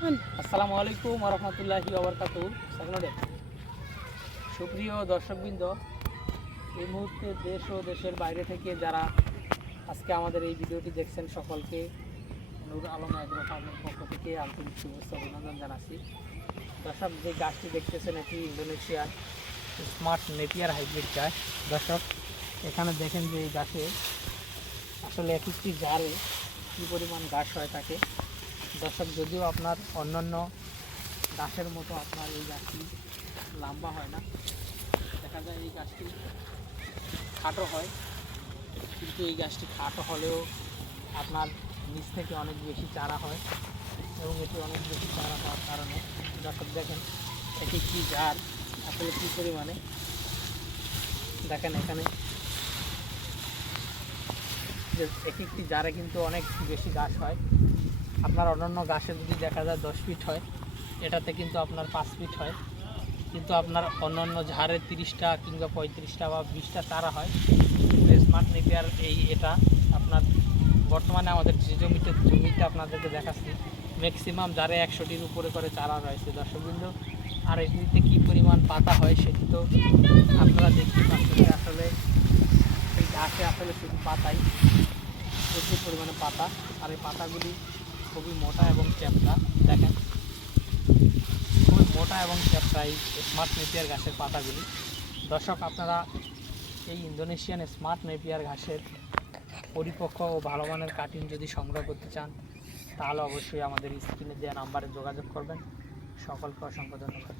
আসসালামু আলাইকুম ওয়া রাহমাতুল্লাহি ওয়া বারাকাতুহু। সুপ্রিয় দর্শকবৃন্দ, এই মুহূর্তে দেশ ও দেশের বাইরে থেকে যারা আজকে আমাদের এই ভিডিওটি দেখছেন সকলকে নূর আলম এগ্রো ফার্মের পক্ষ থেকে আন্তরিক শুভেচ্ছা অভিনন্দন জানাচ্ছি। দর্শক, যে গাছটি দেখতেছেন এটি ইন্দোনেশিয়ার স্মার্ট নেপিয়ার হাইব্রিড গাছ। দর্শক, এখানে দেখেন যে এই গাছে আসলে এক একটি জারে কী পরিমাণ ঘাস হয় থাকে। দর্শক, যদিও আপনার অন্যান্য গাছের মতো আপনার এই গাছটি লম্বা হয় না, দেখা যায় এই গাছটি খাটো হয়, কিন্তু এই গাছটি খাটো হলেও আপনার নিচ থেকে অনেক বেশি চারা হয় এবং এটি অনেক বেশি চারা হওয়ার কারণে দর্শক দেখেন এটি কী জার আসলে কী পরিমাণে দেখেন এখানে যে এক একটি জারে কিন্তু অনেক বেশি গাছ হয়। আপনার অন্যান্য গাছে যদি দেখা যায় 10 ফিট হয়, এটাতে কিন্তু আপনার 5 ফিট হয়, কিন্তু আপনার অন্যান্য ঝাড়ে 30টা কিংবা 35টা বা 20টা চারা হয়। কিন্তু স্মার্ট নেপিয়ার এটা আপনার বর্তমানে আমাদের যে জমিতে আপনাদেরকে দেখাচ্ছি, ম্যাক্সিমাম ঝাড়ে 100টির উপরে করে চারা রয়েছে দর্শকবৃন্দ। আর এটিতে কী পরিমাণ পাতা হয় সেটি তো আপনারা দেখতে পাচ্ছেন। আসলে এই গাছে আসলে শুধু পাতাই, প্রচুর পরিমাণে পাতা, আর এই পাতাগুলি খুবই মোটা এবং চ্যাপ্টা। দেখেন খুবই মোটা এবং চ্যাপ্টা এই স্মার্ট নেপিয়ার ঘাসের পাতাগুলি। দর্শক, আপনারা এই ইন্দোনেশিয়ান স্মার্ট নেপিয়ার ঘাসের পরিপক্ক ও ভালো মানের কাটিং যদি সংগ্রহ করতে চান, তাহলে অবশ্যই আমাদের স্ক্রিনে দেওয়া নাম্বারে যোগাযোগ করবেন। সকলকে অসংখ্য ধন্যবাদ।